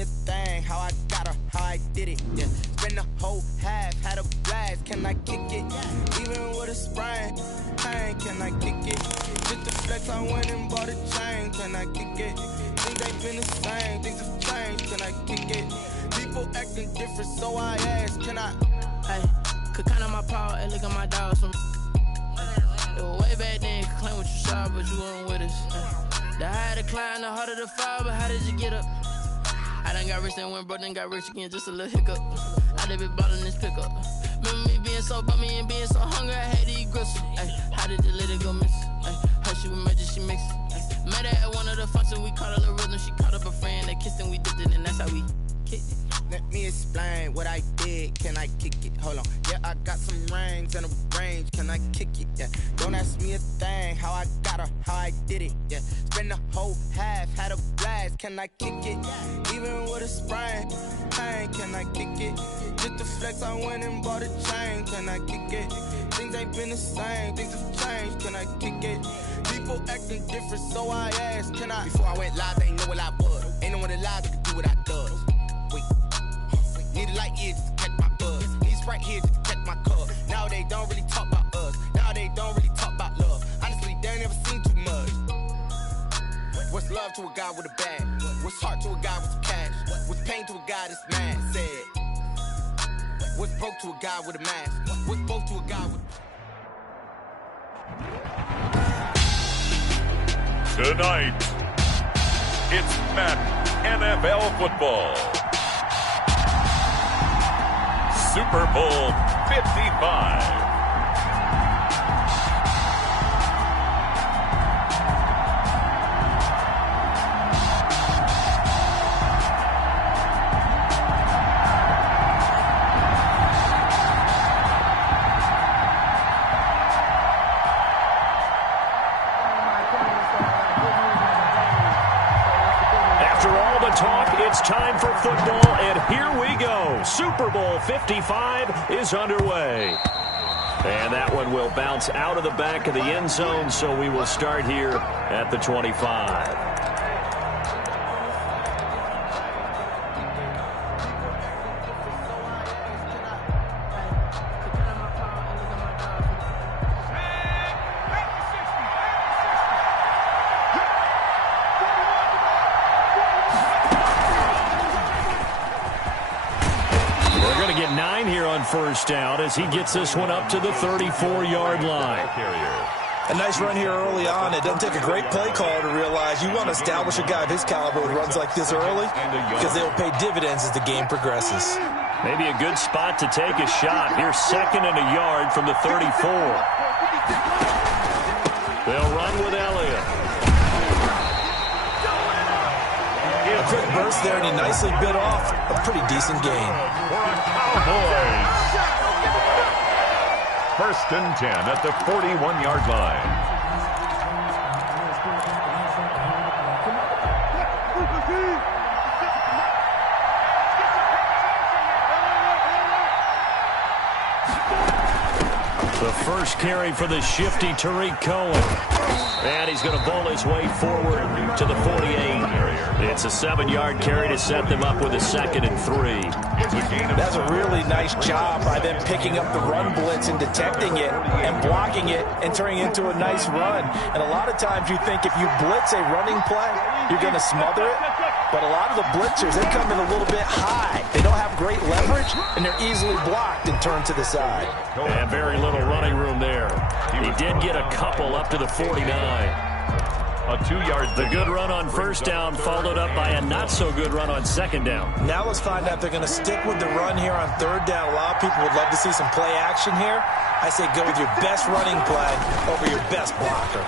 me a thing, how I got her, how I did it, yeah. Spend the whole half, had a blast, can I kick it? Even with a sprain, pain, can I kick it? Just the flex, I went and bought a chain, can I kick it? Things ain't been the same, things have changed, can I kick it? People acting different, so I ask, can I? Hey, could count on my power, and look at my dogs from. It was way back then, could claim what you saw, but you weren't with us. The higher the climb, the harder the fall, but how did you get up? I done got rich and went broke, then got rich again, just a little hiccup. I done been ballin' this pickup. Remember me being so bummy and being so hungry, I had to eat gristle. Ay, how did you let it go miss? Ay, her she was magic, she mixed. Met her at one of the functions, we caught a little rhythm. She caught up a friend, they kissed and we dipped it, and that's how we kicked it. Let me explain what I did, can I kick it? Hold on, yeah, I got some rings and a range, can I kick it? Yeah, don't ask me a thing, how I got her, how I did it? Yeah, spend the whole half, had a blast, can I kick it? Even with a sprain, pain, can I kick it? Just the flex, I went and bought a chain, can I kick it? Things ain't been the same, things have changed, can I kick it? People acting different, so I ask, can I? Before I went live, they ain't know what I was. Ain't no one alive that could do what I does. Wait. Need a light here just to catch my buzz. Need Sprite here just to catch my cup. Now they don't really talk about us. Now they don't really talk about love. Honestly, they ain't never seen too much. What's love to a guy with a bag? What's heart to a guy with some cash? What's pain to a guy that's mad? Said. What's broke to a guy with a mask? What's both to a guy with... Tonight, it's Madden NFL football. Super Bowl 55. It's time for football, and here we go. Super Bowl 55 is underway. And that one will bounce out of the back of the end zone, so we will start here at the 25. First down as he gets this one up to the 34-yard line. A nice run here early on. It doesn't take a great play caller to realize you want to establish a guy of his caliber who runs like this early because they will pay dividends as the game progresses. Maybe a good spot to take a shot. Here's second and a yard from the 34. They'll run with Elliott. A quick burst there, and he nicely bit off a pretty decent gain. Cowboys. First and 10 at the 41-yard line. The first carry for the shifty Tariq Cohen. And he's going to bowl his way forward to the 48. It's a 7-yard carry to set them up with a 2nd and 3. That's a really nice job by them picking up the run blitz and detecting it and blocking it and turning it into a nice run. And a lot of times you think if you blitz a running play, you're going to smother it. But a lot of the blitzers, they come in a little bit high. They don't have great leverage, and they're easily blocked and turned to the side. And very little running room there. He did get a couple up to the 49. A 2-yard. The good run on first down followed up by a not-so-good run on second down. Now let's find out if they're going to stick with the run here on third down. A lot of people would love to see some play action here. I say go with your best running play over your best blocker.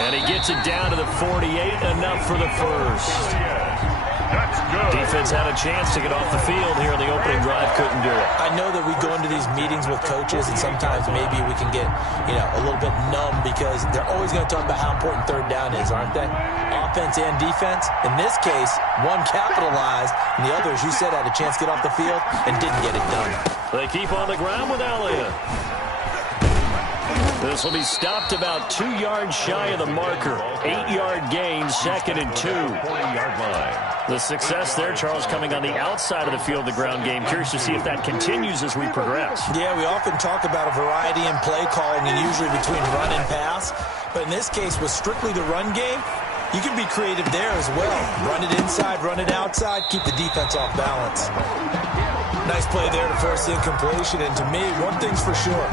And he gets it down to the 48, enough for the first. That's good. Defense had a chance to get off the field here in the opening drive, couldn't do it. I know that we go into these meetings with coaches, and sometimes maybe we can get, a little bit numb because they're always going to talk about how important third down is, aren't they? Offense and defense. In this case, one capitalized, and the other, as you said, had a chance to get off the field and didn't get it done. They keep on the ground with Elliott. This will be stopped about 2 yards shy of the marker. 8-yard gain, 2nd and 2. 40-yard line. The success there, Charles, coming on the outside of the field, the ground game. Curious to see if that continues as we progress. Yeah, we often talk about a variety in play calling and usually between run and pass. But in this case, with strictly the run game, you can be creative there as well. Run it inside, run it outside, keep the defense off balance. Nice play there to force the incompletion. And to me, one thing's for sure.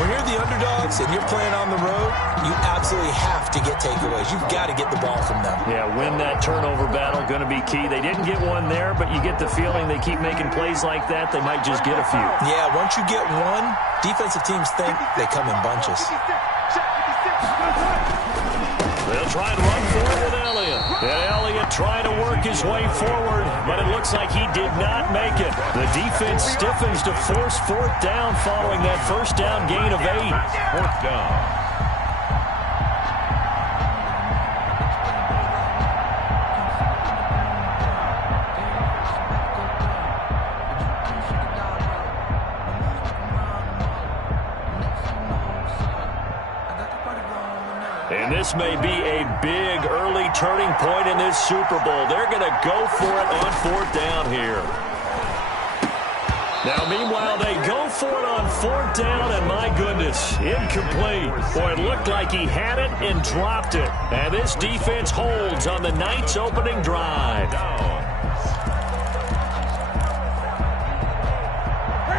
When you're the underdogs and you're playing on the road, you absolutely have to get takeaways. You've got to get the ball from them. Yeah, win that turnover battle, going to be key. They didn't get one there, but you get the feeling they keep making plays like that, they might just get a few. Yeah, once you get one, defensive teams think they come in bunches. They'll try and run forward with Elliott. And Elliott trying to work his way forward, but it looks like he did not make it. The defense stiffens to force fourth down following that first down gain of 8. Fourth down. And this may be a big early turning point in this Super Bowl. They're going to go for it on fourth down here. Now, meanwhile, they go for it on fourth down, and my goodness, incomplete. Boy, it looked like he had it and dropped it. And this defense holds on the night's opening drive.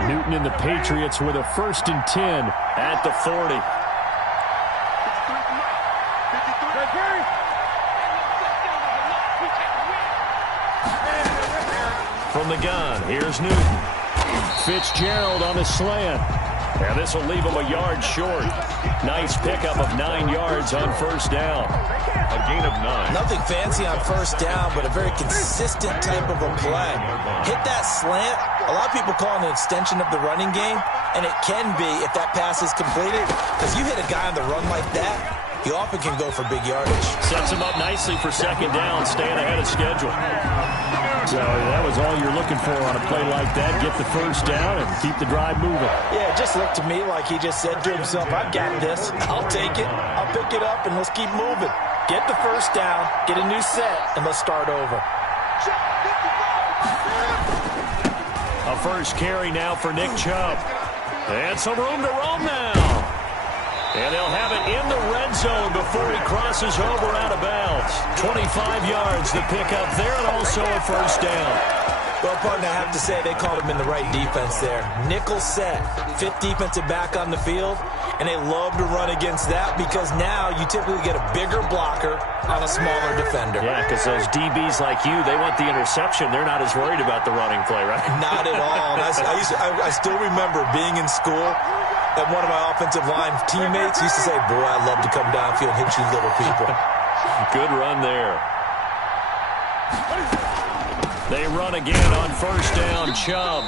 Newton and the Patriots with a 1st and 10 at the 40. From the gun, here's Newton. Fitzgerald on the slant. And this will leave him a yard short. Nice pickup of 9 yards on first down. A gain of 9. Nothing fancy on first down, but a very consistent type of a play. Hit that slant. A lot of people call it an extension of the running game, and it can be if that pass is completed. Because you hit a guy on the run like that, you often can go for big yardage. Sets him up nicely for second down, staying ahead of schedule. So that was all you're looking for on a play like that. Get the first down and keep the drive moving. Yeah, it just looked to me like he just said to himself, I've got this. I'll take it. I'll pick it up, and let's keep moving. Get the first down, get a new set, and let's start over. A first carry now for Nick Chubb. And some room to roam now. And they'll have it in the red zone before he crosses over out of bounds. 25 yards to pick up there, and also a first down. Well, partner, I have to say they called him in the right defense there. Nickel set, 5th defensive back on the field, and they love to run against that because now you typically get a bigger blocker on a smaller defender. Yeah, because those DBs like you, they want the interception. They're not as worried about the running play, right? Not at all. I still remember being in school, and one of my offensive line teammates used to say, boy, I'd love to come downfield and hit you little people. Good run there. They run again on first down, Chubb.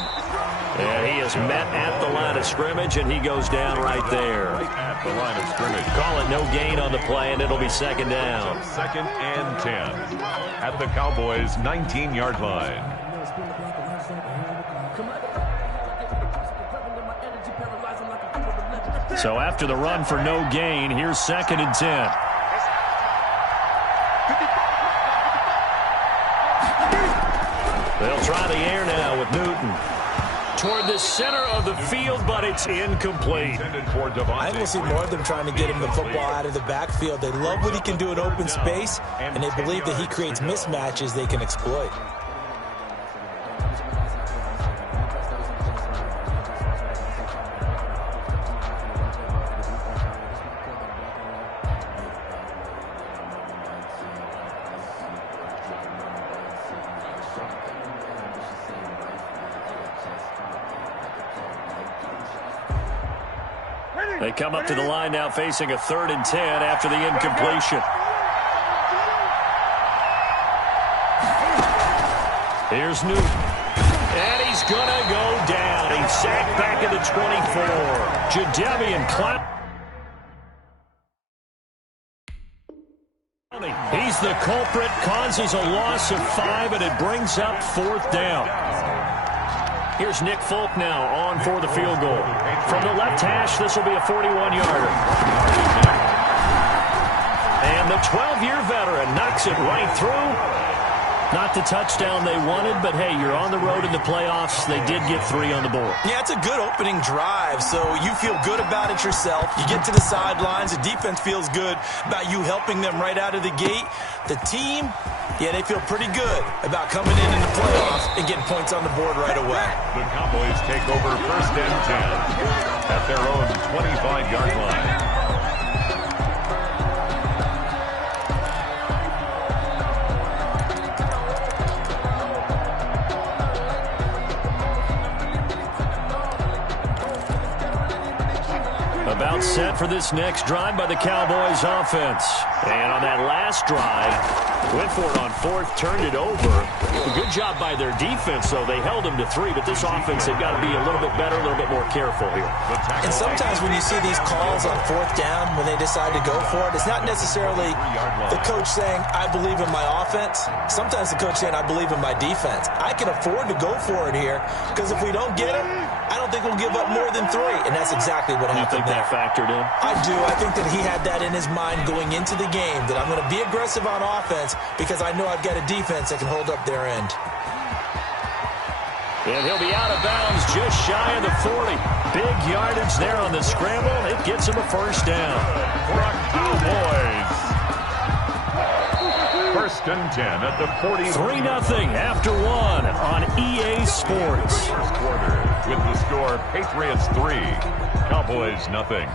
And he is met at the line of scrimmage, and he goes down right there. At the line of scrimmage. Call it no gain on the play, and it'll be second down. 2nd and 10 at the Cowboys' 19-yard line. So after the run for no gain, here's 2nd and 10. They'll try the air now with Newton. Toward the center of the field, but it's incomplete. I think we'll see more of them trying to get him the football out of the backfield. They love what he can do in open space, and they believe that he creates mismatches they can exploit. They come up to the line now facing a 3rd and 10 after the incompletion. Here's Newton. And he's going to go down. He's sacked back at the 24. Jadeveon Clowney. He's the culprit, causes a loss of 5, and it brings up 4th down. Here's Nick Folk now on for the field goal. From the left hash, this will be a 41-yarder. And the 12-year veteran knocks it right through. Not the touchdown they wanted, but hey, you're on the road in the playoffs. They did get 3 on the board. Yeah, it's a good opening drive, so you feel good about it yourself. You get to the sidelines. The defense feels good about you helping them right out of the gate. The team, yeah, they feel pretty good about coming in the playoffs and getting points on the board right away. The Cowboys take over 1st and 10 at their own 25-yard line. About set for this next drive by the Cowboys offense. And on that last drive, went for it on 4th, turned it over. A good job by their defense, though. They held them to 3, but this offense, they've got to be a little bit better, a little bit more careful here. And sometimes when you see these calls on 4th down, when they decide to go for it, it's not necessarily the coach saying, I believe in my offense. Sometimes the coach saying, I believe in my defense. I can afford to go for it here, because if we don't get him, I don't think we'll give up more than 3. And that's exactly what happened there. That factored in? I do. I think that he had that in his mind going into the game, that I'm going to be aggressive on offense because I know I've got a defense that can hold up their end. And he'll be out of bounds just shy of the 40. Big yardage there on the scramble. It gets him a 1st down. For a Cowboys. 1st and 10 at the 40. 3-0 after 1 on EA Sports. First quarter with the score Patriots 3, Cowboys nothing.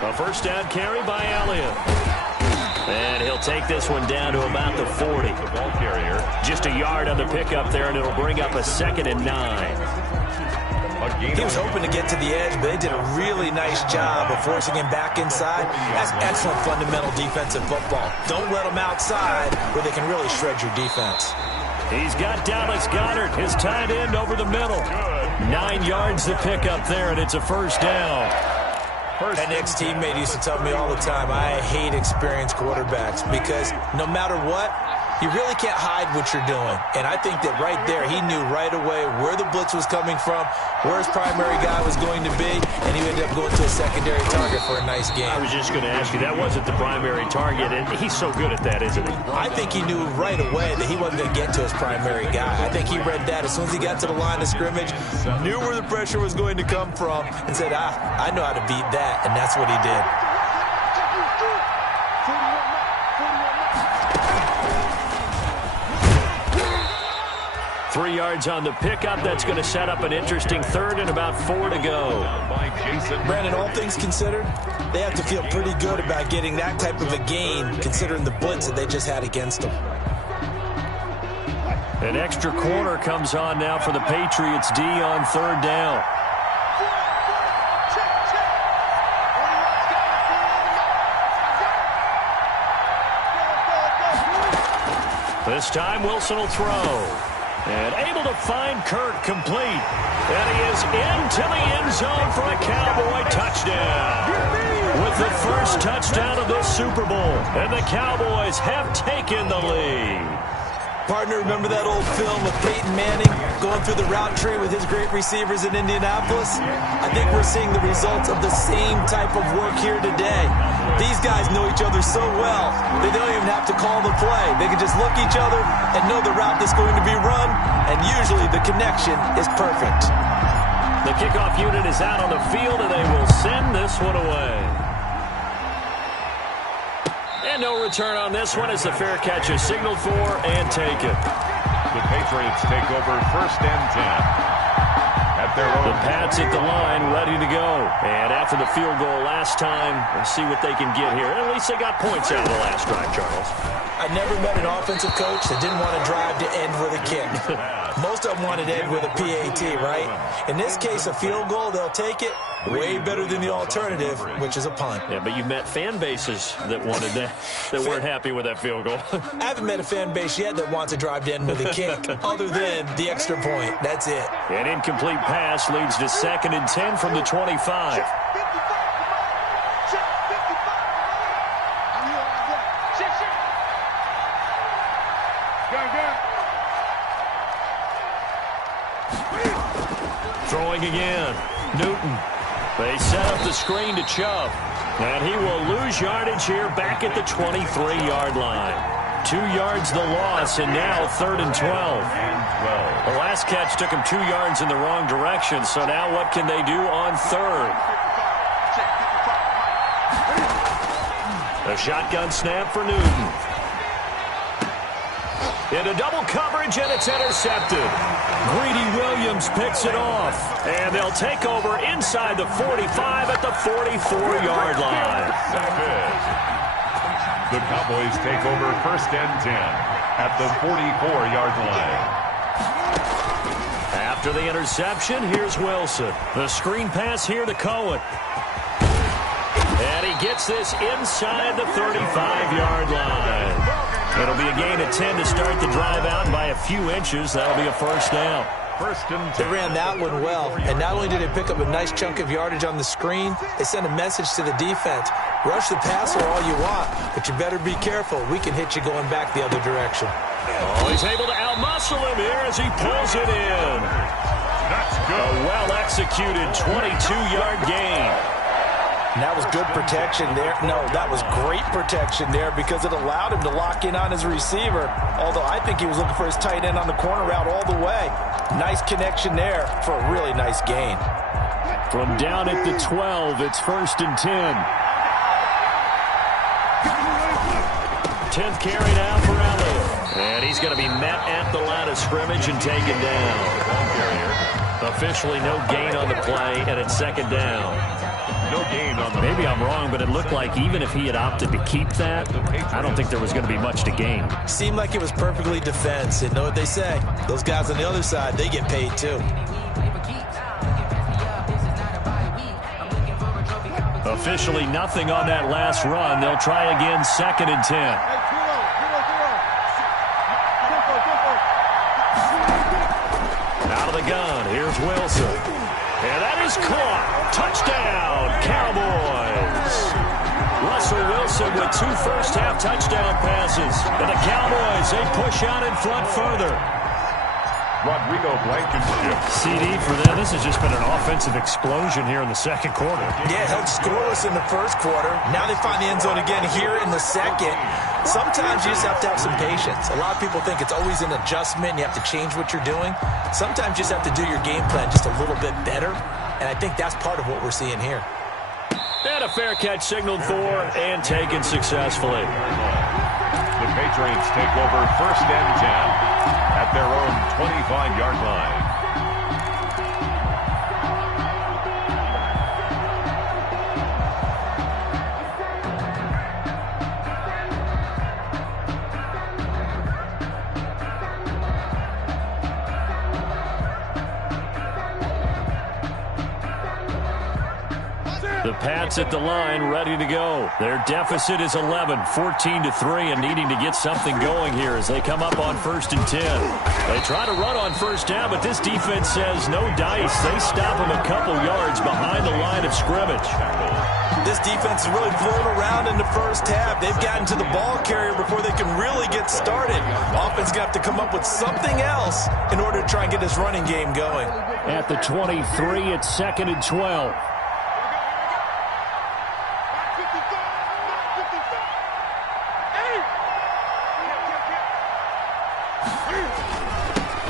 A 1st down carry by Elliott. And he'll take this one down to about the 40. The ball carrier. Just a yard on the pickup there, and it'll bring up a 2nd and 9. He was hoping to get to the edge, but they did a really nice job of forcing him back inside. That's excellent fundamental defensive football. Don't let them outside where they can really shred your defense. He's got Dallas Goedert, his tight end, over the middle. 9 yards to pick up there, and it's a 1st down. An ex-teammate used to tell me all the time, I hate experienced quarterbacks because no matter what, you really can't hide what you're doing. And I think that right there, he knew right away where the blitz was coming from, where his primary guy was going to be, and he ended up going to a secondary target for a nice game. I was just going to ask you, that wasn't the primary target, and he's so good at that, isn't he? I think he knew right away that he wasn't going to get to his primary guy. I think he read that as soon as he got to the line of scrimmage, knew where the pressure was going to come from, and said, I know how to beat that, and that's what he did. Three yards on the pickup. That's going to set up an interesting 3rd and about 4 to go. Brandon, all things considered, they have to feel pretty good about getting that type of a gain considering the blitz that they just had against them. An extra corner comes on now for the Patriots D on 3rd down. This time Wilson will throw. And able to find Kirk complete. And he is into the end zone for a Cowboy touchdown. With the first touchdown of the Super Bowl. And the Cowboys have taken the lead. Partner, remember that old film with Peyton Manning going through the route tree with his great receivers in Indianapolis? I think we're seeing the results of the same type of work here today. These guys know each other so well, they don't even have to call the play. They can just look each other and know the route that's going to be run, and usually the connection is perfect. The kickoff unit is out on the field, and they will send this one away. And no return on this one as the fair catch is signaled for and taken. The Patriots take over 1st and 10. At their own. The Pats at the line, ready to go. And after the field goal last time, let's see what they can get here. At least they got points out of the last drive, Charles. I never met an offensive coach that didn't want to drive to end with a kick. Most of them wanted to end with a PAT, right? In this case, a field goal, they'll take it. Way better than the alternative, which is a punt. Yeah, but you've met fan bases that wanted that, that weren't happy with that field goal. I haven't met a fan base yet that wants to drive to end with a kick, other than the extra point. That's it. An incomplete pass leads to 2nd and 10 from the 25. Throwing again. Newton. They set up the screen to Chubb. And he will lose yardage here back at the 23-yard line. 2 yards the loss, and now 3rd and 12. The last catch took him 2 yards in the wrong direction, so now what can they do on 3rd? A shotgun snap for Newton. Into double coverage, and it's intercepted. Greedy Williams picks it off, and they'll take over inside the 45 at the 44-yard line. The Cowboys take over 1st and 10 at the 44-yard line. After the interception, here's Wilson. The screen pass here to Cohen. And he gets this inside the 35-yard line. It'll be a gain of 10 to start the drive out, and by a few inches, that'll be a 1st down. 1st and 10. They ran that one well, and not only did they pick up a nice chunk of yardage on the screen, they sent a message to the defense. Rush the passer all you want, but you better be careful. We can hit you going back the other direction. Oh, he's able to outmuscle him here as he pulls it in. That's good. A well-executed 22-yard gain. And that was good protection there. No, that was great protection there because it allowed him to lock in on his receiver, although I think he was looking for his tight end on the corner route all the way. Nice connection there for a really nice gain. From down at the 12, it's 1st and 10. 10th carry now for Elliott. And he's going to be met at the line of scrimmage and taken down. Officially no gain on the play, and it's 2nd down. No gain on the Maybe I'm wrong, but it looked like even if he had opted to keep that, I don't think there was going to be much to gain. Seemed like it was perfectly defense. And know what they say? Those guys on the other side, they get paid too. Officially nothing on that last run. They'll try again, 2nd and 10. Out of the gun, here's Wilson. And that is caught. Touchdown, Cowboys. Russell Wilson with 2 first-half touchdown passes. And the Cowboys, they push out in front further. Rodrigo Blankenship. CD for them. This has just been an offensive explosion here in the 2nd quarter. Yeah, held scoreless in the 1st quarter. Now they find the end zone again here in the 2nd. Sometimes you just have to have some patience. A lot of people think it's always an adjustment. You have to change what you're doing. Sometimes you just have to do your game plan just a little bit better. And I think that's part of what we're seeing here. And a fair catch signaled for and taken successfully. The Patriots take over 1st and 10 at their own 25-yard line. The Pats at the line, ready to go. Their deficit is 11, 14-3, and needing to get something going here as they come up on 1st and 10. They try to run on 1st down, but this defense says no dice. They stop them a couple yards behind the line of scrimmage. This defense has really flown around in the 1st half. They've gotten to the ball carrier before they can really get started. Offense going to have to come up with something else in order to try and get this running game going. At the 23, it's 2nd and 12.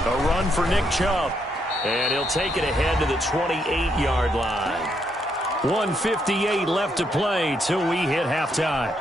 A run for Nick Chubb. And he'll take it ahead to the 28-yard line. 1:58 left to play till we hit halftime.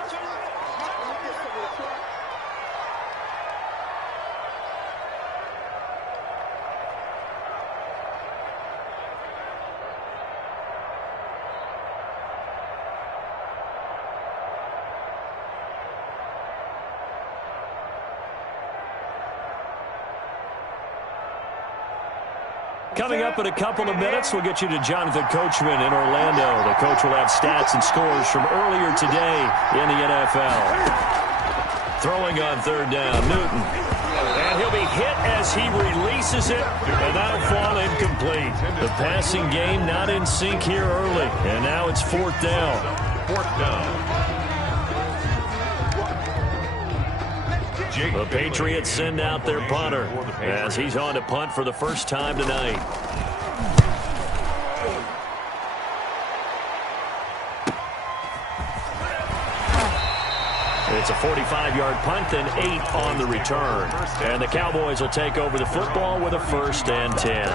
Coming up in a couple of minutes, we'll get you to Jonathan Coachman in Orlando. The coach will have stats and scores from earlier today in the NFL. Throwing on 3rd down, Newton. And he'll be hit as he releases it, and that'll fall incomplete. The passing game not in sync here early, and now it's 4th down. 4th down. The Patriots send out their punter as he's on to punt for the first time tonight. It's a 45-yard punt, then 8 on the return. And the Cowboys will take over the football with a 1st and 10.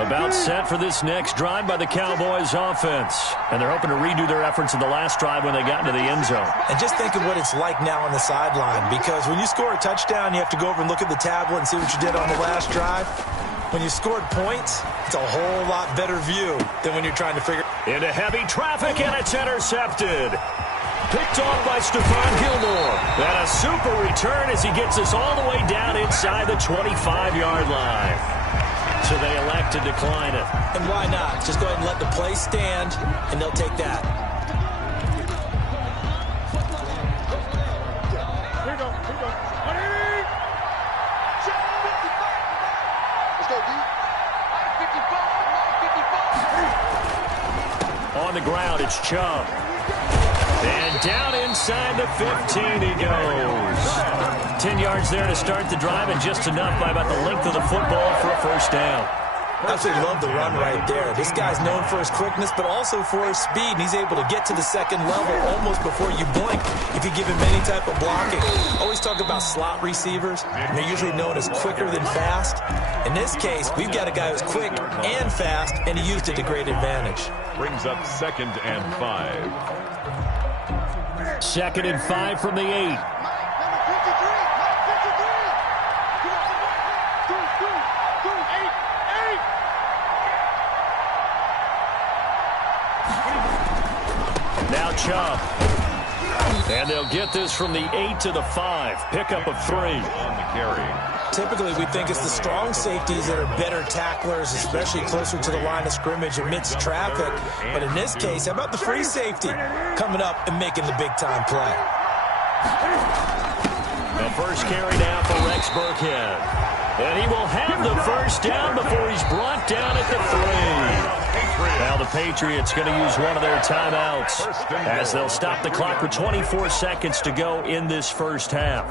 About set for this next drive by the Cowboys offense. And they're hoping to redo their efforts in the last drive when they got into the end zone. And just think of what it's like now on the sideline, because when you score a touchdown, you have to go over and look at the tablet and see what you did on the last drive. When you scored points, it's a whole lot better view than when you're trying to figure. Into heavy traffic, and it's intercepted. Picked off by Stephon Gilmore. And a super return as he gets us all the way down inside the 25-yard line. So they elect to decline it. And why not? Just go ahead and let the play stand, and they'll take that. Here we go. Let's go, D. 55. On the ground, it's Chubb. And down inside the 15 he goes. 10 yards there to start the drive, and just enough by about the length of the football for a 1st down. Absolutely love the run right there. This guy's known for his quickness, but also for his speed, and he's able to get to the second level almost before you blink if you give him any type of blocking. Always talk about slot receivers, and they're usually known as quicker than fast. In this case, we've got a guy who's quick and fast, and he used it to great advantage. Brings up 2nd and 5. 2nd and 5 from the 8. Now Chubb. And they'll get this from the 8 to the 5. Pickup of 3. On the carry. Typically, we think it's the strong safeties that are better tacklers, especially closer to the line of scrimmage amidst traffic. But in this case, how about the free safety coming up and making the big-time play? The first carry now for Rex Burkhead. And he will have the 1st down before he's brought down at the 3. Now the Patriots going to use one of their timeouts as they'll stop the clock with 24 seconds to go in this 1st half.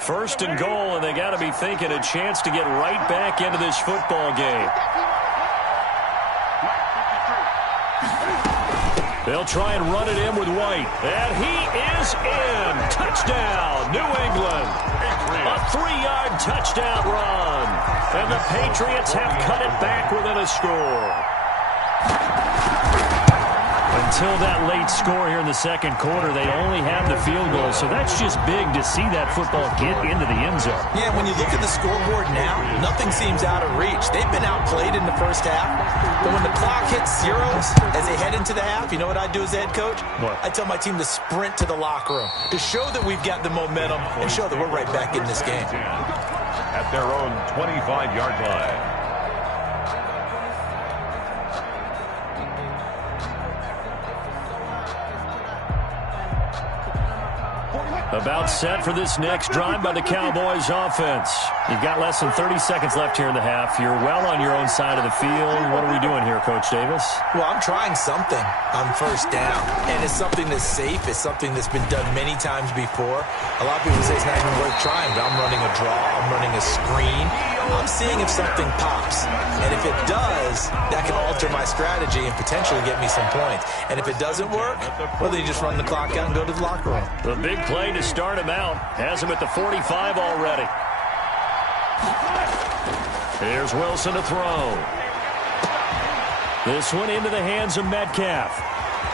First and goal, and they got to be thinking a chance to get right back into this football game. They'll try and run it in with White. And he is in. Touchdown, New England. A 3-yard touchdown run. And the Patriots have cut it back within a score. Until that late score here in the 2nd quarter, they only have the field goal. So that's just big to see that football get into the end zone. Yeah, when you look at the scoreboard now, nothing seems out of reach. They've been outplayed in the 1st half. But when the clock hits zeros as they head into the half, you know what I do as the head coach? What? I tell my team to sprint to the locker room to show that we've got the momentum and show that we're right back in this game. At their own 25-yard line. About set for this next drive by the Cowboys offense. You've got less than 30 seconds left here in the half. You're well on your own side of the field. What are we doing here, Coach Davis? Well, I'm trying something on 1st down, and it's something that's safe. It's something that's been done many times before. A lot of people say it's not even worth trying, but I'm running a draw. I'm running a screen. I'm seeing if something pops, and if it does, that can alter my strategy and potentially get me some points. And if it doesn't work, well, then you just run the clock out and go to the locker room. The big play to start him out. Has him at the 45 already. Here's Wilson to throw. This one into the hands of Metcalf.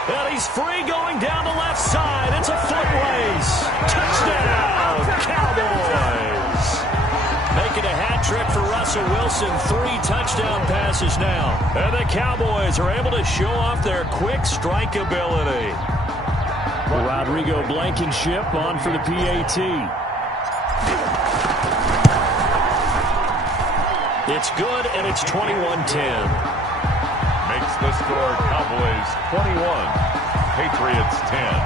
And he's free going down the left side. It's a foot race. Touchdown, Cowboys. Making a hat trick for Russell Wilson. 3 touchdown passes now. And the Cowboys are able to show off their quick strike ability. Rodrigo Blankenship on for the PAT. It's good, and it's 21-10. Makes the score Cowboys 21, Patriots 10.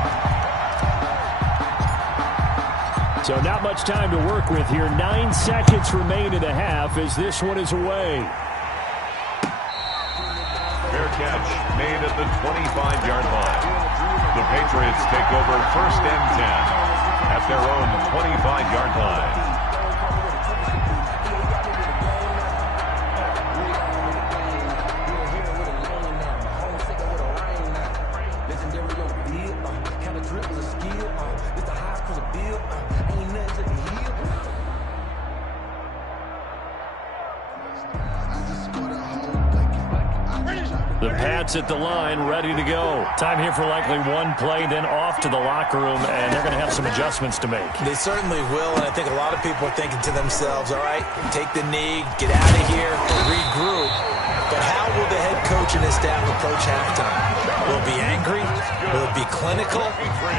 So not much time to work with here. 9 seconds remain in the half as this one is away. Fair catch made at the 25-yard line. The Patriots take over 1st and 10 at their own 25-yard line. The Pats at the line, ready to go. Time here for likely one play, then off to the locker room, and they're going to have some adjustments to make. They certainly will, and I think a lot of people are thinking to themselves, all right, take the knee, get out of here, regroup. But how will the head coach and his staff approach halftime? Will it be angry? Will it be clinical?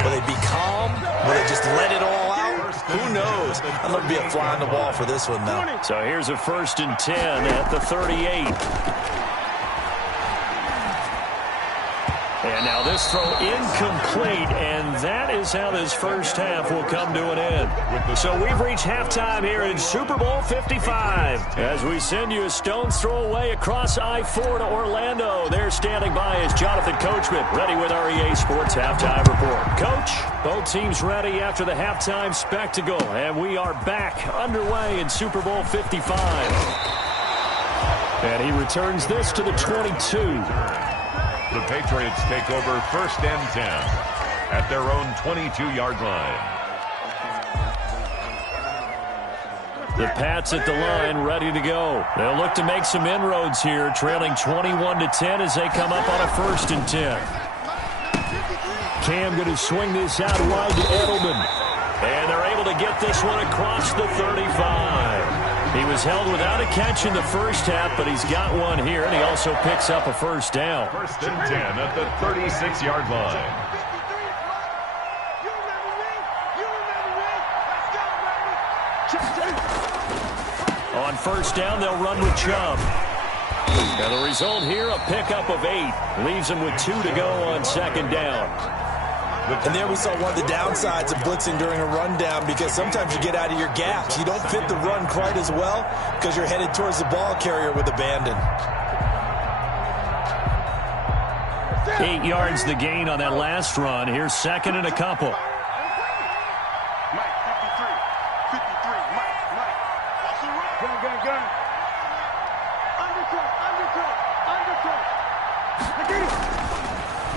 Will they be calm? Will they just let it all out? Who knows? I'd love to be a fly on the wall for this one, though. So here's a 1st and 10 at the 38. And now this throw incomplete, and that is how this first half will come to an end. So we've reached halftime here in Super Bowl 55. As we send you a stone's throw away across I-4 to Orlando. There standing by is Jonathan Coachman, ready with our EA Sports Halftime Report. Coach, both teams ready after the halftime spectacle, and we are back underway in Super Bowl 55. And he returns this to the 22. The Patriots take over 1st and 10 at their own 22-yard line. The Pats at the line, ready to go. They'll look to make some inroads here, trailing 21-10 as they come up on a 1st and 10. Cam going to swing this out wide to Edelman. And they're able to get this one across the 35. He was held without a catch in the first half, but he's got one here, and he also picks up a 1st down. 1st and 10 at the 36-yard line. On 1st down, they'll run with Chubb. And the result here, a pickup of 8. Leaves him with 2 to go on 2nd down. And there we saw one of the downsides of blitzing during a rundown, because sometimes you get out of your gaps. You don't fit the run quite as well because you're headed towards the ball carrier with abandon. 8 yards the gain on that last run. Here's 2nd and a couple.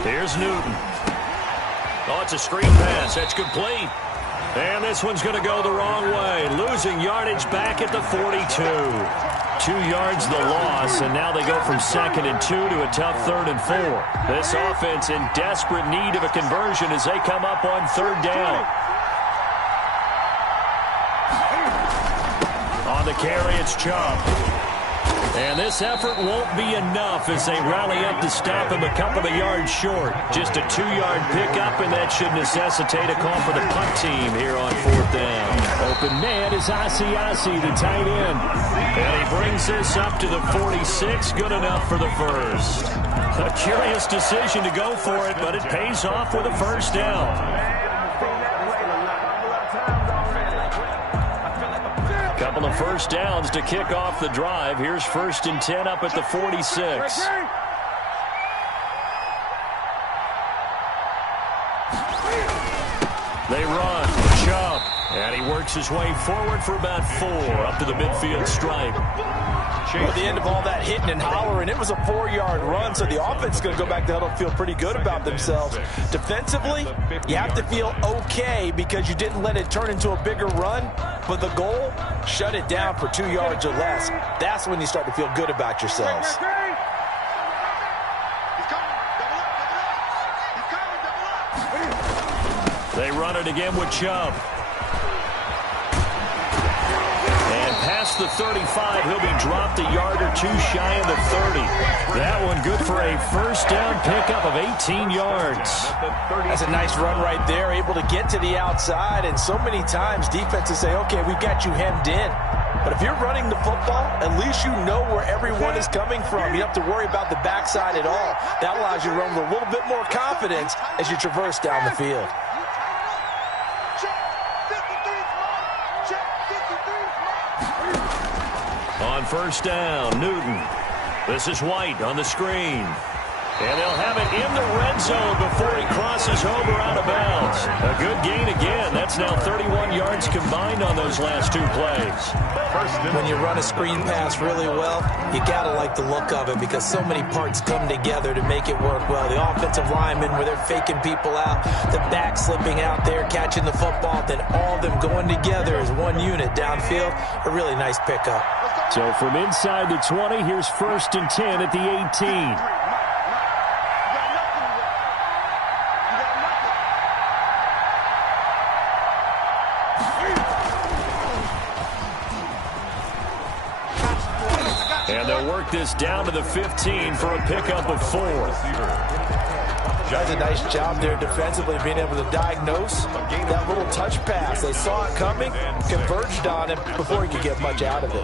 Here's Newton. Oh, it's a screen pass. That's complete. And this one's going to go the wrong way. Losing yardage back at the 42. 2 yards the loss, and now they go from 2nd and 2 to a tough 3rd and 4. This offense in desperate need of a conversion as they come up on 3rd down. On the carry, it's Chubb. And this effort won't be enough as they rally up to stop him a couple of yards short. Just a 2-yard pickup, and that should necessitate a call for the punt team here on 4th down. Open man is Asiasi, the tight end. And he brings this up to the 46. Good enough for the 1st. A curious decision to go for it, but it pays off with a 1st down. Couple of 1st downs to kick off the drive. Here's 1st and 10 up at the 46. They run. Chubb. And he works his way forward for about 4 up to the midfield stripe. At the end of all that hitting and hollering, it was a 4-yard run, so the offense is going to go back to huddle and feel pretty good about themselves. Defensively, you have to feel okay because you didn't let it turn into a bigger run, but the goal, shut it down for 2 yards or less. That's when you start to feel good about yourselves. They run it again with Chubb. Past the 35, he'll be dropped a yard or 2 shy of the 30. That one good for a 1st down pickup of 18 yards. That's a nice run right there, able to get to the outside, and so many times defenses say, okay, we've got you hemmed in. But if you're running the football, at least you know where everyone is coming from. You don't have to worry about the backside at all. That allows you to run with a little bit more confidence as you traverse down the field. On 1st down, Newton. This is White on the screen. And they'll have it in the red zone before he crosses over out of bounds. A good gain again. That's now 31 yards combined on those last two plays. When you run a screen pass really well, you got to like the look of it because so many parts come together to make it work well. The offensive linemen where they're faking people out, the back slipping out there, catching the football, then all of them going together as one unit downfield. A really nice pickup. So from inside the 20, here's 1st and 10 at the 18. And they'll work this down to the 15 for a pickup of 4. Does a nice job there defensively being able to diagnose that little touch pass. They saw it coming, converged on it before he could get much out of it.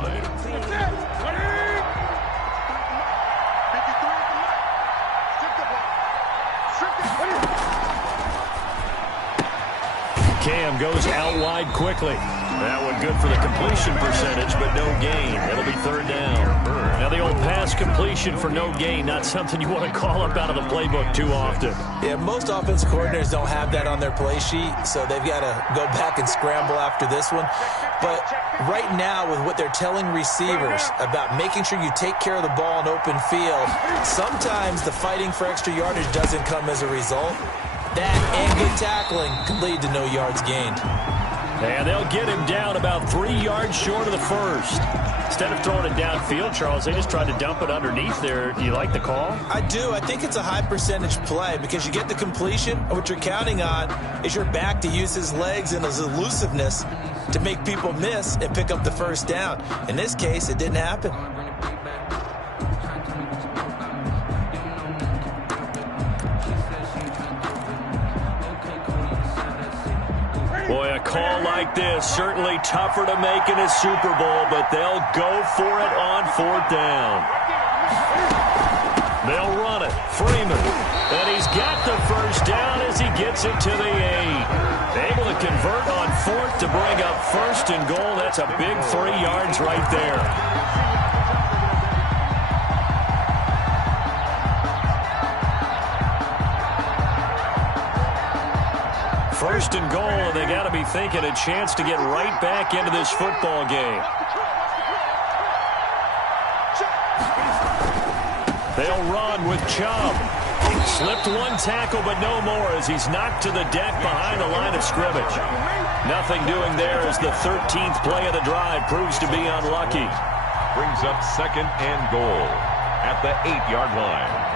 Cam goes out wide quickly. That one good for the completion percentage, but no gain. It'll be 3rd down. Now the old pass completion for no gain, not something you want to call up out of the playbook too often. Yeah, most offensive coordinators don't have that on their play sheet, so they've got to go back and scramble after this one. But right now, with what they're telling receivers about making sure you take care of the ball in open field, sometimes the fighting for extra yardage doesn't come as a result. That and good tackling could lead to no yards gained. And they'll get him down about 3 yards short of the first. Instead of throwing it downfield, Charles, they just tried to dump it underneath there. Do you like the call? I do. I think it's a high percentage play because you get the completion, and what you're counting on is your back to use his legs and his elusiveness to make people miss and pick up the first down. In this case, it didn't happen. Boy, a call like this, certainly tougher to make in a Super Bowl, but they'll go for it on 4th down. They'll run it. Freeman. And he's got the first down as he gets it to the 8. Able to convert on 4th to bring up 1st and goal. That's a big 3 yards right there. First and goal, and they got to be thinking a chance to get right back into this football game. They'll run with Chubb. Slipped one tackle, but no more as he's knocked to the deck behind the line of scrimmage. Nothing doing there as the 13th play of the drive proves to be unlucky. Brings up 2nd and goal at the 8-yard line.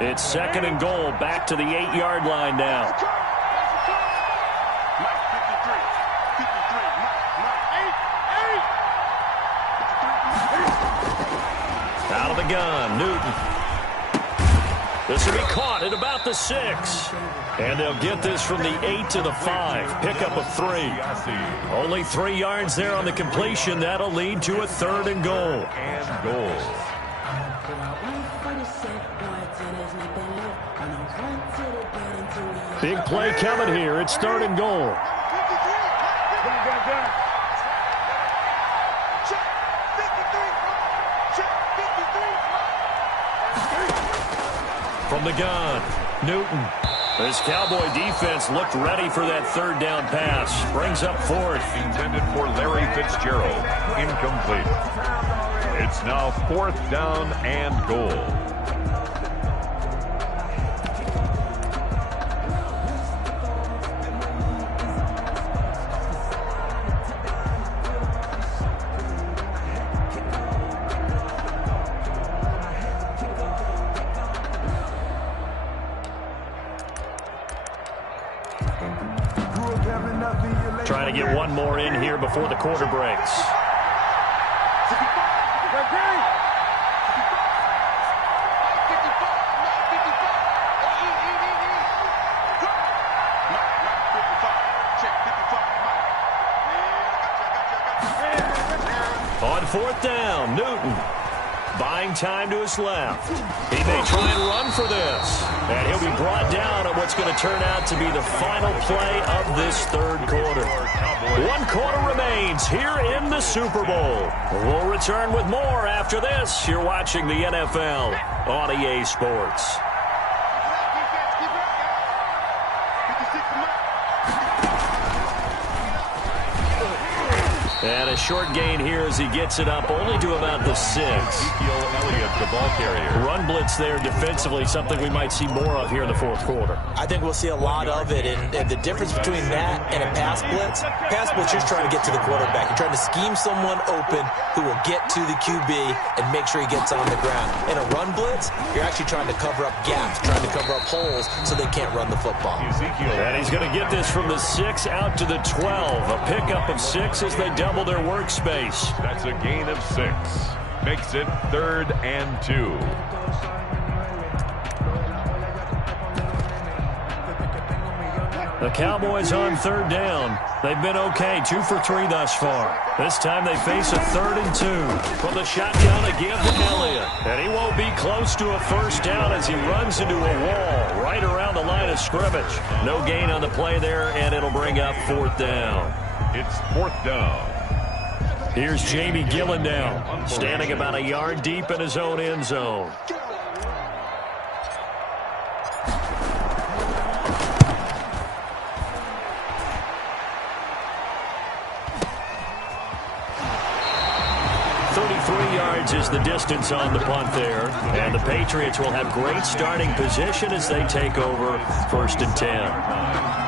It's 2nd and goal, back to the 8-yard line now. Out of the gun, Newton. This will be caught at about the 6. And they'll get this from the 8 to the 5. Pickup of 3. Only 3 yards there on the completion. That'll lead to a 3rd and goal. Big play coming here. It's 3rd and goal. From the gun, Newton. This Cowboy defense looked ready for that 3rd down pass. Brings up 4th. Intended for Larry Fitzgerald. Incomplete. It's now 4th down and goal. Trying to get one more in here before the quarter breaks. On 4th down, Newton. buying time to his left. He may try and run for this. And he'll be brought down on what's going to turn out to be the final play of this third quarter. 1 quarter remains here in the Super Bowl. We'll return with more after this. You're watching the NFL on EA Sports. And a short gain here as he gets it up only to about the 6. Elliott, the ball carrier. Run blitz there defensively, something we might see more of here in the fourth quarter. I think we'll see a lot of it, and the difference between that and a pass blitz, you're just trying to get to the quarterback. You're trying to scheme someone open who will get to the QB and make sure he gets on the ground. In a run blitz, you're actually trying to cover up gaps, trying to cover up holes so they can't run the football. And he's going to get this from the 6 out to the 12. A pickup of 6 as they double their workspace. That's a gain of 6. Makes it 3rd and 2. The Cowboys on 3rd down. They've been okay, 2 for 3 thus far. This time they face a 3rd and 2. From the shotgun again to Elliott. And he won't be close to a first down as he runs into a wall right around the line of scrimmage. No gain on the play there, and it'll bring up 4th down. It's 4th down. Here's Jamie Gillen now, standing about a yard deep in his own end zone. Is the distance on the punt there. And the Patriots will have great starting position as they take over 1st and 10.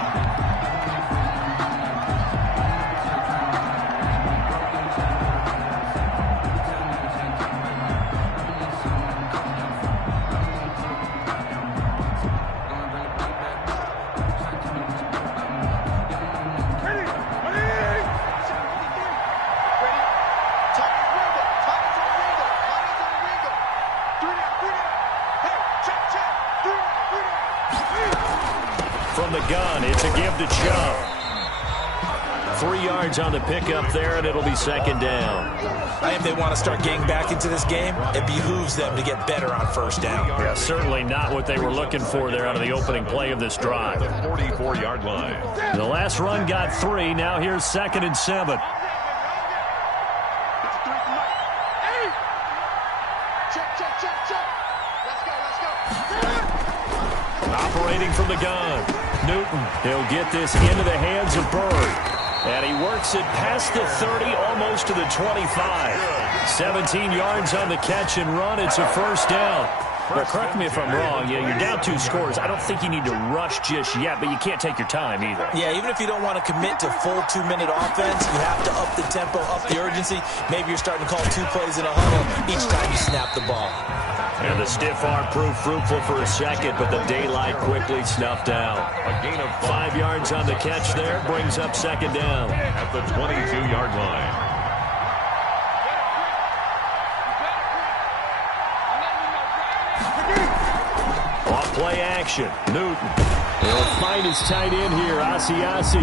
From the gun, it's a give to Chubb. 3 yards on the pickup there, and it'll be 2nd down. I think if they want to start getting back into this game, it behooves them to get better on 1st down. Yeah, certainly not what they were looking for there out of the opening play of this drive. The 44-yard line. The last run got 3. Now here's 2nd and 7. Operating from the gun. Newton, he'll get this into the hands of Bird. And he works it past the 30, almost to the 25. 17 yards on the catch and run. It's a 1st down. Well, correct me if I'm wrong. Yeah, you're down 2 scores. I don't think you need to rush just yet, but you can't take your time either. Yeah, even if you don't want to commit to full 2-minute offense, you have to up the tempo, up the urgency. Maybe you're starting to call 2 plays in a huddle each time you snap the ball. And the stiff arm proved fruitful for a second, but the daylight quickly snuffed out. A gain of 5 yards on the catch there, brings up 2nd down. At the 22-yard line. Off play action, Newton. He'll find his tight end here, Asiasi.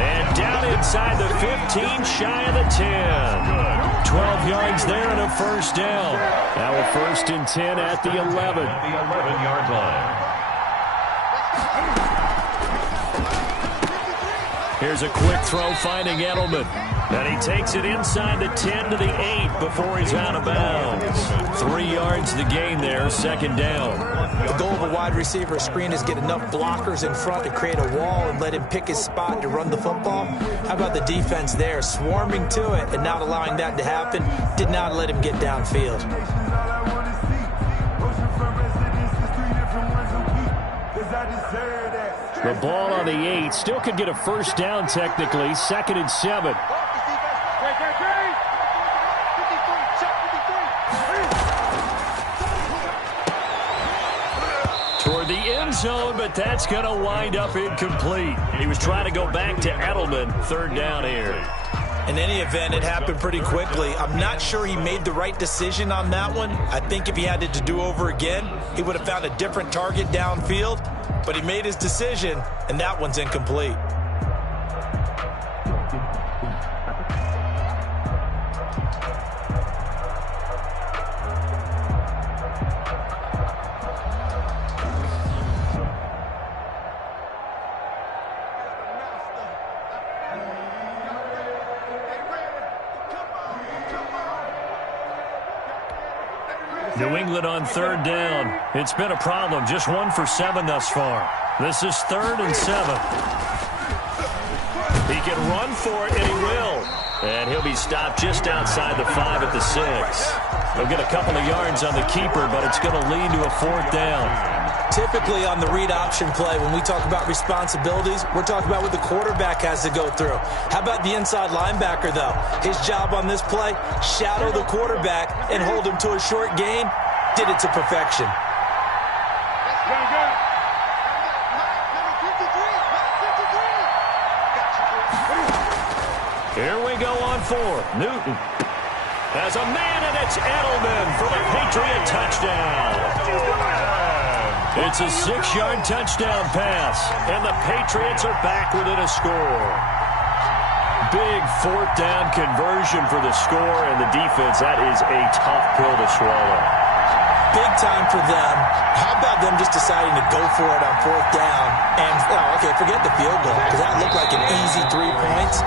And down inside the 15, shy of the 10. 12 yards there and a 1st down. Now a 1st and 10 at the 11. At the 11-yard line. Here's a quick throw finding Edelman. And he takes it inside the 10 to the 8 before he's out of bounds. 3 yards the gain there, 2nd down. The goal of a wide receiver screen is get enough blockers in front to create a wall and let him pick his spot to run the football. How about the defense there, swarming to it and not allowing that to happen? Did not let him get downfield. The ball on the 8, still could get a 1st down technically, 2nd and 7. Toward the end zone, but that's going to wind up incomplete. He was trying to go back to Edelman, 3rd down here. In any event, it happened pretty quickly. I'm not sure he made the right decision on that one. I think if he had it to do over again, he would have found a different target downfield. But he made his decision, and that one's incomplete. New England on third down. It's been a problem. Just 1 for 7 thus far. This is 3rd and 7. He can run for it, and he will. And he'll be stopped just outside the 5 at the 6. They'll get a couple of yards on the keeper, but it's going to lead to a 4th down. Typically on the read option play, when we talk about responsibilities, we're talking about what the quarterback has to go through. How about the inside linebacker, though? His job on this play, shadow the quarterback and hold him to a short gain. Did it to perfection. Here we go on 4. Newton has a man, and it's Edelman for the Patriot touchdown. It's a 6-yard touchdown pass, and the Patriots are back within a score. Big 4th down conversion for the score, and the defense, that is a tough pill to swallow. Big time for them. How about them just deciding to go for it on 4th down? And, okay, forget the field goal, because that looked like an easy 3 points.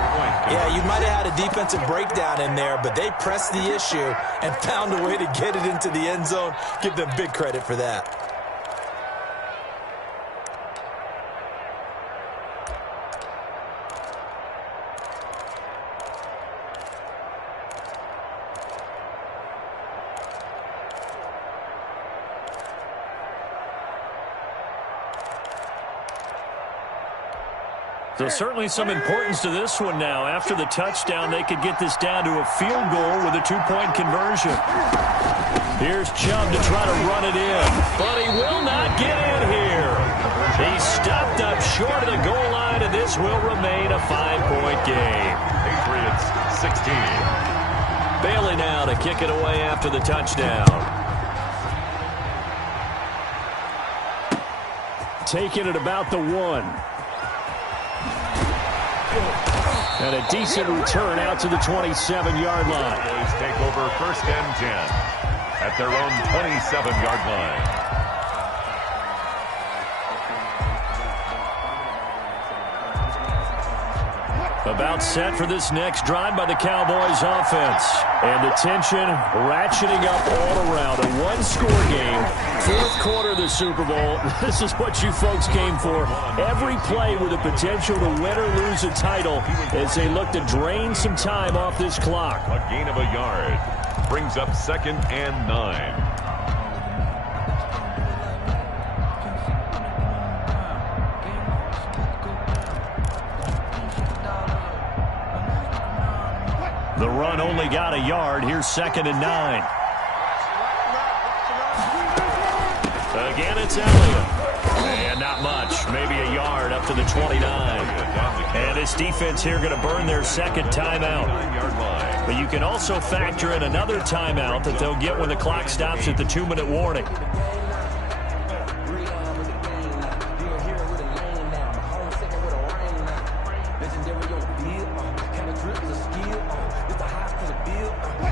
Yeah, you might have had a defensive breakdown in there, but they pressed the issue and found a way to get it into the end zone. Give them big credit for that. So certainly some importance to this one now. After the touchdown, they could get this down to a field goal with a 2-point conversion. Here's Chubb to try to run it in, but he will not get in here. He's stopped up short of the goal line, and this will remain a 5-point game. Patriots 16. Bailey now to kick it away after the touchdown. Taking it about the 1. And a decent return out to the 27-yard line. Boys take over 1st and 10 at their own 27-yard line. About set for this next drive by the Cowboys offense. And the tension ratcheting up all around. A 1-score game. 4th quarter of the Super Bowl. This is what you folks came for. Every play with the potential to win or lose a title as they look to drain some time off this clock. A gain of a yard brings up 2nd and 9. The run only got a yard. Here's 2nd and 9. Again, it's Elliott. And not much. Maybe a yard up to the 29. And this defense here going to burn their 2nd timeout. But you can also factor in another timeout that they'll get when the clock stops at the 2-minute warning.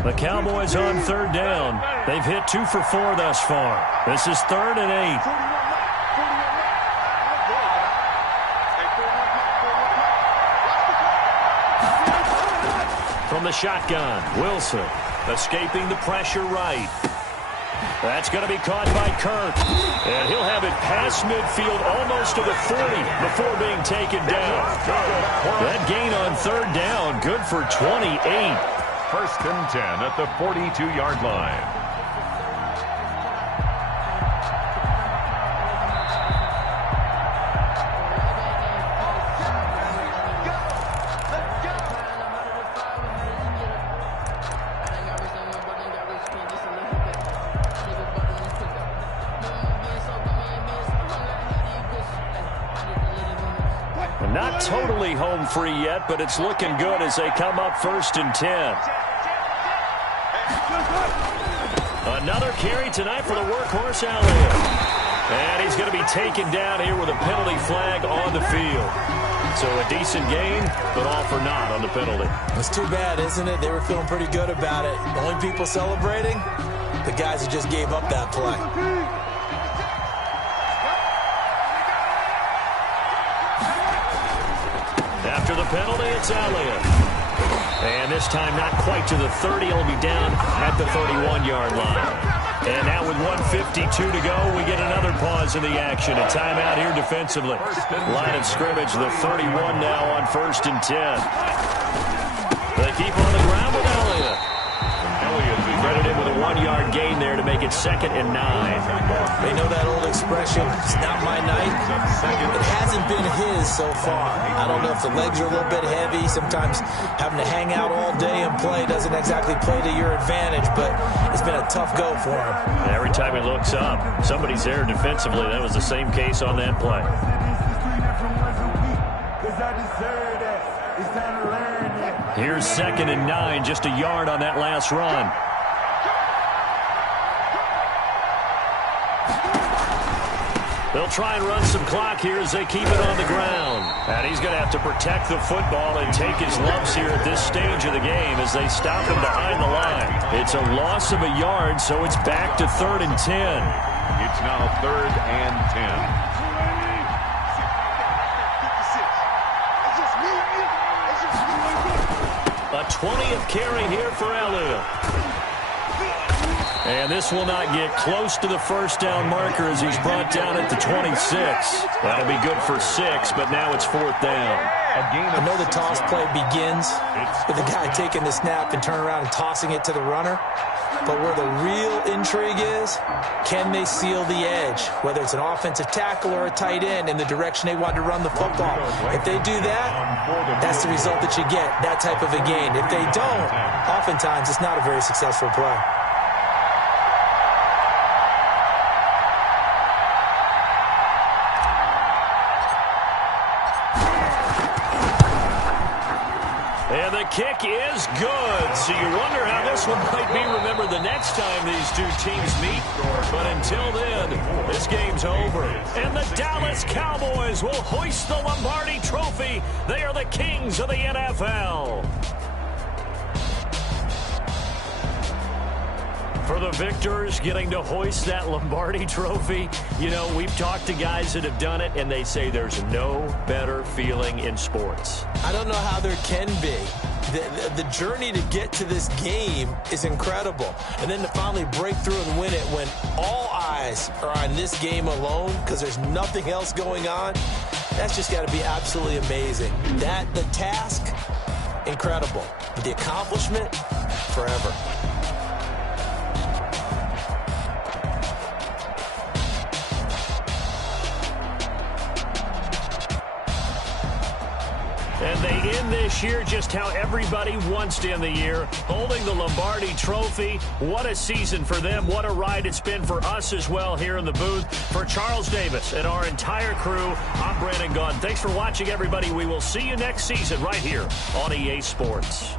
The Cowboys on 3rd down. They've hit 2 for 4 thus far. This is 3rd and 8. From the shotgun, Wilson escaping the pressure right. That's going to be caught by Kirk. And he'll have it past midfield almost to the 40 before being taken down. That gain on 3rd down, good for 28. 1st and 10 at the 42-yard line. Not totally home free yet, but it's looking good as they come up 1st and 10. Another carry tonight for the workhorse Elliott. And he's going to be taken down here with a penalty flag on the field. So a decent gain, but all for naught on the penalty. It's too bad, isn't it? They were feeling pretty good about it. The only people celebrating, the guys who just gave up that play. After the penalty, it's Elliott. And this time not quite to the 30. He'll be down at the 31-yard line. And now with 1:52 to go, we get another pause in the action. A timeout here defensively. Line of scrimmage, the 31 now on 1st and 10. They keep on the ground with Elliott. Credited with a 1-yard gain there to make it 2nd and 9. They know that old expression, it's not my night. It hasn't been his so far. I don't know if the legs are a little bit heavy. Sometimes having to hang out all day and play doesn't exactly play to your advantage, but it's been a tough go for him. Every time he looks up, somebody's there defensively. That was the same case on that play. Here's 2nd and 9, just a yard on that last run. They'll try and run some clock here as they keep it on the ground. And he's going to have to protect the football and take his lumps here at this stage of the game as they stop him behind the line. It's a loss of a yard, so it's back to 3rd and 10. It's now 3rd and 10. A 20th carry here for Elliott. And this will not get close to the first down marker as he's brought down at the 26. That'll be good for 6, but now it's 4th down. I know the toss play begins with the guy taking the snap and turning around and tossing it to the runner. But where the real intrigue is, can they seal the edge, whether it's an offensive tackle or a tight end in the direction they want to run the football. If they do that, that's the result that you get, that type of a gain. If they don't, oftentimes it's not a very successful play. And the kick is good. So you wonder how this one might be remembered the next time these two teams meet. But until then, this game's over. And the Dallas Cowboys will hoist the Lombardi Trophy. They are the kings of the NFL. For the victors getting to hoist that Lombardi Trophy, you know, we've talked to guys that have done it, and they say there's no better feeling in sports. I don't know how there can be. The journey to get to this game is incredible. And then to finally break through and win it when all eyes are on this game alone because there's nothing else going on, that's just got to be absolutely amazing. The task, incredible. But the accomplishment, forever. And they end this year just how everybody wants to end the year, holding the Lombardi Trophy. What a season for them. What a ride it's been for us as well here in the booth. For Charles Davis and our entire crew, I'm Brandon Gunn. Thanks for watching, everybody. We will see you next season right here on EA Sports.